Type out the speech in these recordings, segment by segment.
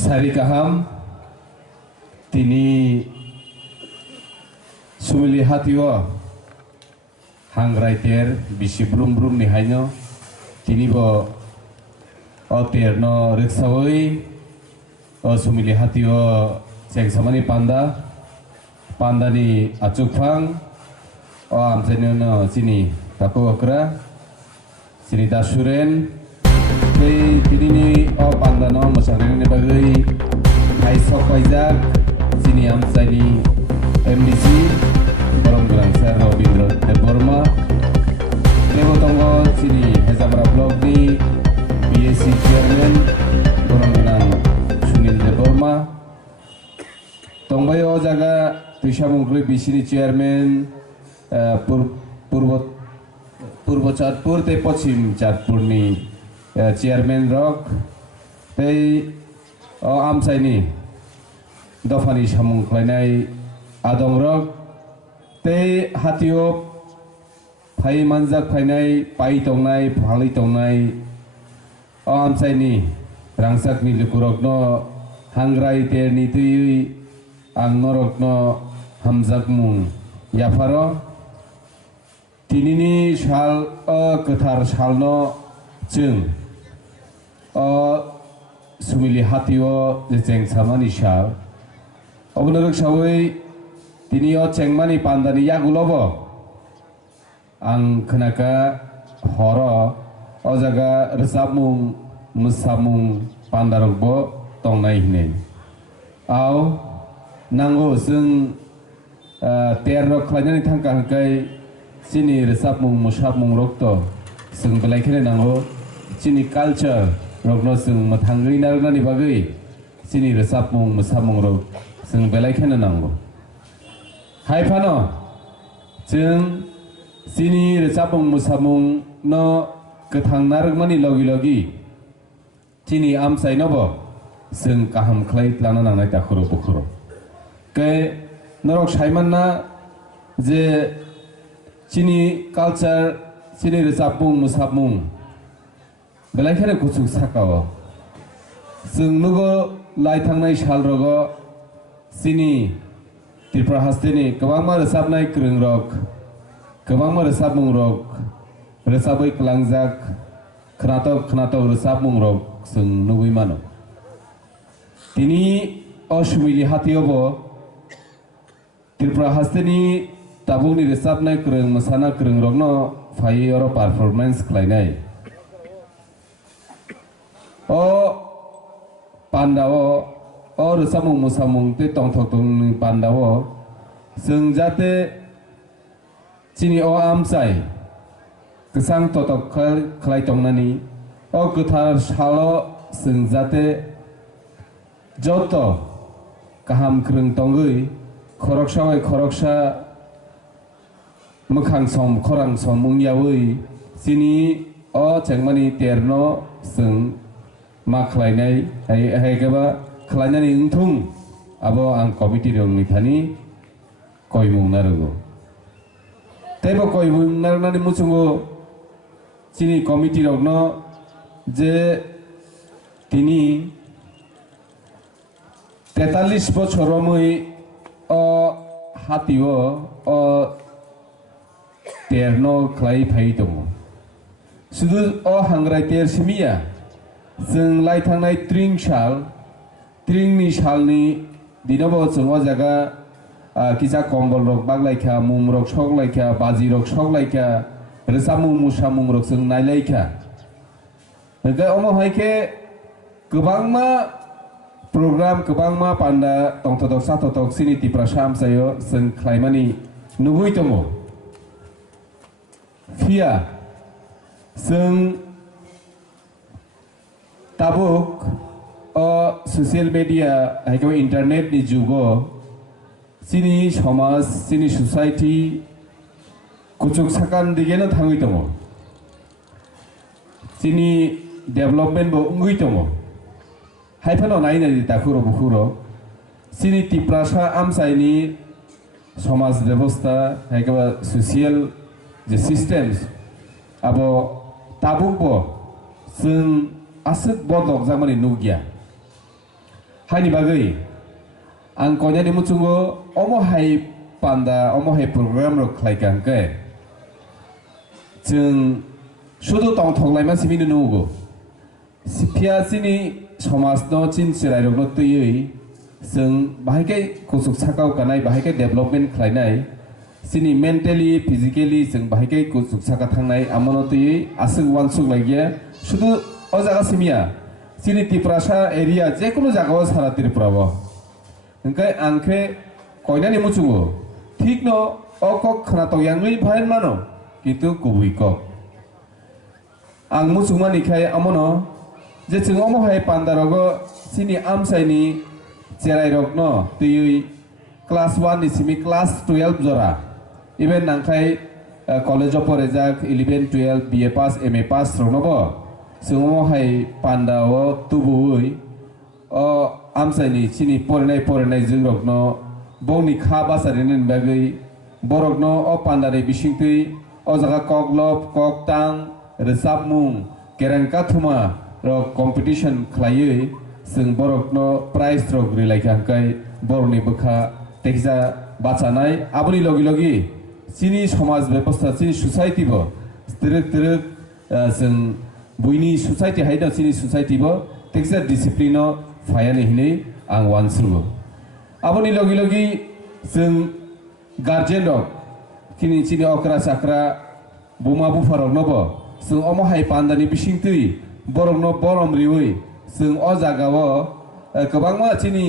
Sari kaham tini sumili hatiwa Hangrai ter bisi brum brum ni haino tini bo ter no riksawai sumili hatiwa ceng samani panda ni acukfang amsenyo no sini taku akra sini dasuren tini ni panda no masareng ni bagai hai sok pajak sini amsani MDC Barang Gerang Ser Robindro Debbarma Lebo tonggo sini Hezabra Blog di BSC Chairman Barang Gerang Sunil Debbarma Tongbayo jaga Tisha Mungkri BSC Chairman Purbo Chatpur te Pochim Chatpur ni Chairman Rock te amsaini Dofani Samung Klainai Adong Rock te hatiop pai manjak painai pai tongnai phali tongnai amsaini rangsak ni lukurokno hangrai ter ni tui ang norokno hamjak mung yafaro tinini shal kethar shalno jeng sumili hatio jeng samani shal obnorok sawai tini cengmani pandani yagulobo ang kenaka horo jaga resabmung musamung pandarokbo tongnai hine au nango sing terrok khlainani thangka hangkai sini resabmung musabmung rokto sing belaikene nango sini culture rokno sing mathangri narnani bagai sini resabmung musamung rok sing belaikene nango hai pano jeng sini resabung musamung no kethang nargmani logi logi sini amsai nobo sing kaham khlai tlana nangnai takhuro bukhuro ke norok saimanna je sini culture sini resabung musamung belaikene kuchuk sakao sing nugo lai thangnai sal rogo sini Tripura hastini kebangma resabnai kereng rok kebangma resabmung rok resabai kelangjak kenato resabmung rok sing nugui mano tini sumili hatiobo Tripura hastini tabungni resabnai kereng masana kereng rok no fai oro performance klainai pandao resabung musamung te tongthok tong pandawo sing jate chini amsai kesang totok khlai tongnani kethar salo sing jate joto kaham kreng tongui khoroksa mukhang som khorang som ungyawi sini chengmani terno sing ma khlainai hai gaba khlainani ungthung abo ang committee rong ni thani koimung narugo tebo koimung narnani muchungo sini committee rokno je tini 43 বছর মই হাতিও terno khlai phai dong sudu hangrai ter simia जों lai thangnai tringni salni dinabo जों jaga kisa kombol rok baglaikha mum rok soklaikha baji rok soklaikha resamung musamung rok जों nailaikha ngai omo haike kebangma program kebangma panda tongtotok satotok sini Tripura samsayo जों khlaimani nugui tongo Fia जों tabuk social media haiko internet ni jugo sini somaj sini society kuchuk sakan digena thangui tongo sini development bo ungui tongo haifano naina di takhuro bukhuro sini Tripura amsaini somaj ব্যবস্থা haiko social the systems abo tabuk bo जों asuk bodok jamani nugya haini bagai ang konya ni muchungo omo hai panda omo hai program rok khlaikan ke जों শুধু tong thonglai ma simi nugo sipia sini समाज no chin chirai rok no tui जों bahaikai kusuk sakau kanai bahaikai development khlainai sini mentally physically जों bahaikai kusuk saka thangnai amono tui asung wansuk lagia শুধু o jaga simia sini tiprasa area je kono jaga o sara tirprabo engkai angke koina ni muchungo ঠিক no okok khana to yangui bhain mano কিন্তু kubui kok ang musungmani khai amono je chung omo hai pandarogo sini amsaini cherai rok no tui class 1 ni simi class 12 jora even nangkai college of porejak 11 12 BA pass MA pass ronobo chung omo hai pandao tubui o amsaini sini porenai jing rok no bongni kha basarin bagai borok no o pandare bisingtui o jaga koklop koktang resapmung kerangka thuma rok competition khlaiui जों borok no prize rok rilaikai borni bukha tekja bachanai aboni logi sini samaj ব্যবস্থা sini society bo tiruk जों buini society haida sini society bo tekja discipline no phayani hinei ang wansrugo aboni logi जों guardian rok kini chini okra sakra buma bufarok no bo जों omo hai pandani bisingtui borok no borom riui जों o jagao kobangma chini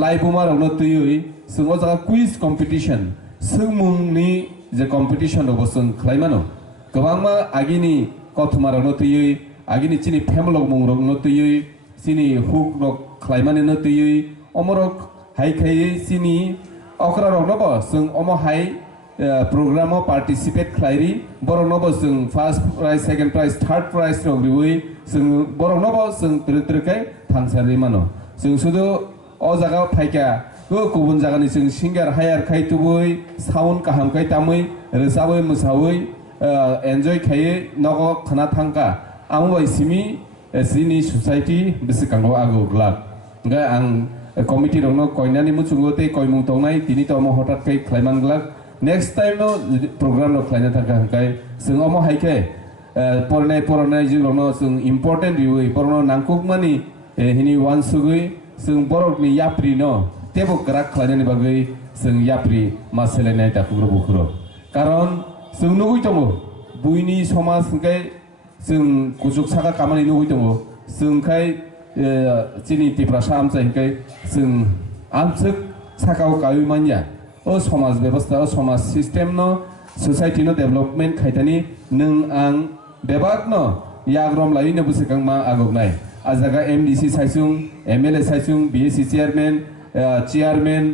laibuma rok no tui जों o jaga quiz competition sungmungni je competition rok जों khlaimano kobangma agini kothuma rok no tui agini chini family mung rok no tui chini hook rok khlaimani no tui omorok hai khai chini okra rok no bo जों omo hai program o participate khlairi borok no bo जों first prize second prize third prize rok riui जों borok no bo जों trkai thangsari mano जों sudu o jaga phaika kubun jaga ni जों singer hire khai tubui sound kaham kai tamui resabui musawui enjoy khai nogo khana thangka ambai simi sini society bisikango ago glak ga ang committee rok no koinani muchungo te koimung tongnai tini to mo hotat kai khlaiman glak next time no program no khlaina thaka kai जों omo haike poronai jing no जों important riui porono nangkuk mani hini wan sugui जों borok ni yapri no tebo krak khlainani bagai जों yapri maselenai ta kubro bukhro karon जों nugui tongo buini samaj kai जों kusuk saka kamani nugui tongo जों kai chini tiprasa amchai kai जों amsuk sakao kawi manya o samaj ব্যবস্থা o samaj system no society no development khaitani nung ang bebak no yagrom lai no busikang ma agognai ajaga MDC saisung MLA saisung BAC chairman chairman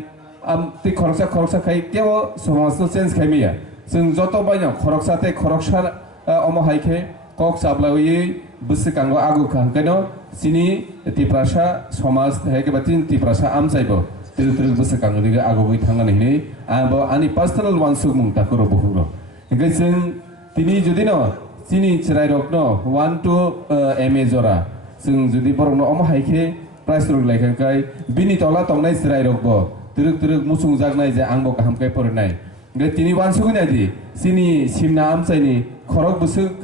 am ti khoroksa khai keo samaj no change khaimiya जों joto baino khoroksa te khoroksa omo haikhe kok sablai busikango agu khangkeno sini tiprasa samaj haike batin tiprasa amchaibo tiruk busikang diga agogoi thangani nei abo ani personal wansuk mung takoro buhuro engkai जों tini jodi no sini chirai rok no 1 to MA jora जों jodi borok no omo haike price rok laikhankai bini tola tongnai chirai rok bo tiruk musung jagnai je angbo kaham kai porinai engkai tini wansuk ni adi sini simna amchaini khorok busuk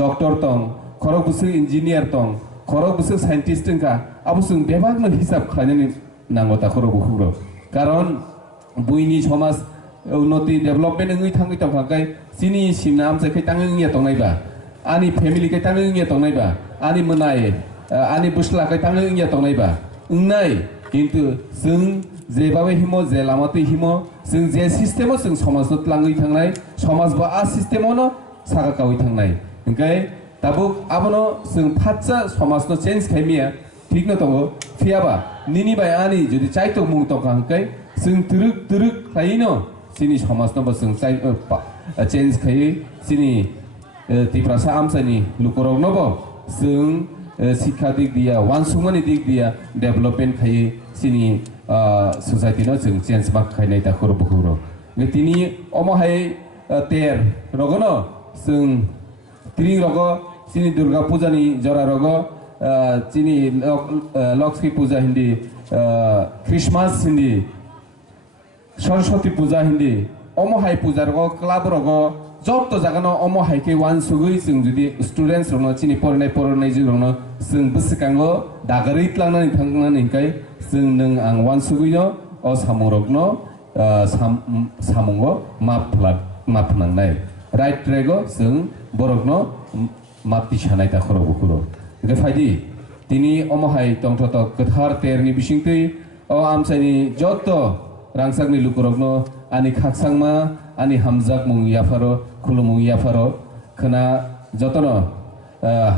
doctor tong khorok busuk engineer tong khorok busuk scientist tongka abo जों bebak no hisab khlainani nango takoro buhuro karon buini samaj unnoti development ngui thangi tongkai sini simna amchai kai tangi tongnai ba ani family kai tangi tongnai ba ani manai ani busla kai tangi tongnai ba ungnai kintu जों jebabe himo je lamati himo जों je system o जों samaj no tlangui thangnai samaj ba a system no saga kawi thangnai engkai tabuk abono जों phatsa samaj no change khaimia ঠিক না tongo fiaba nini bai ani jodi chaito mung tongkang kai जों tiruk khaino sini samaj no जों chai change khai sini tiprasa amsani lukorok no bo जों শিক্ষা দিক দিয়া wansungmani dik dia development khai sini society no जों change bak khainai ta khoro bukhuro tini omo hai ter rogono जों tini rogo sini durga puja ni jora rogo chini Lakshmi puja hindi Christmas hindi Saraswati puja hindi omo hai puja rogo club rogo job to jagano omo hai ke wan sugui sing judi students rono chini pornai ji rono sing bisikango dagari tlangna ni thangna ni kai sing nang ang wan sugui no o samurokno samungo map nangnai right trego sing borokno mapti sanai ta khoro bukuro ge faidi tini omo hai tongthoto kathar terni bisingtei o amsaini jotto rangsakni lukurokno ani khaksangma ani hamjak mung yafaro khulumung yafaro khana jotono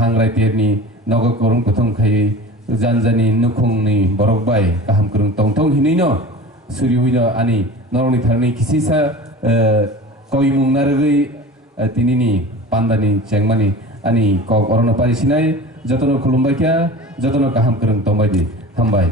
hangrai terni nogo korung kothong khai janjani nukhungni borok bai kaham kurung tongtong hinino suriwino ani noroni tharni kisisa koimung nargui tinini pandani chengmani ani kok orono parisinai jotono khulumbai kya jotono kaham kurung tongbai di hambai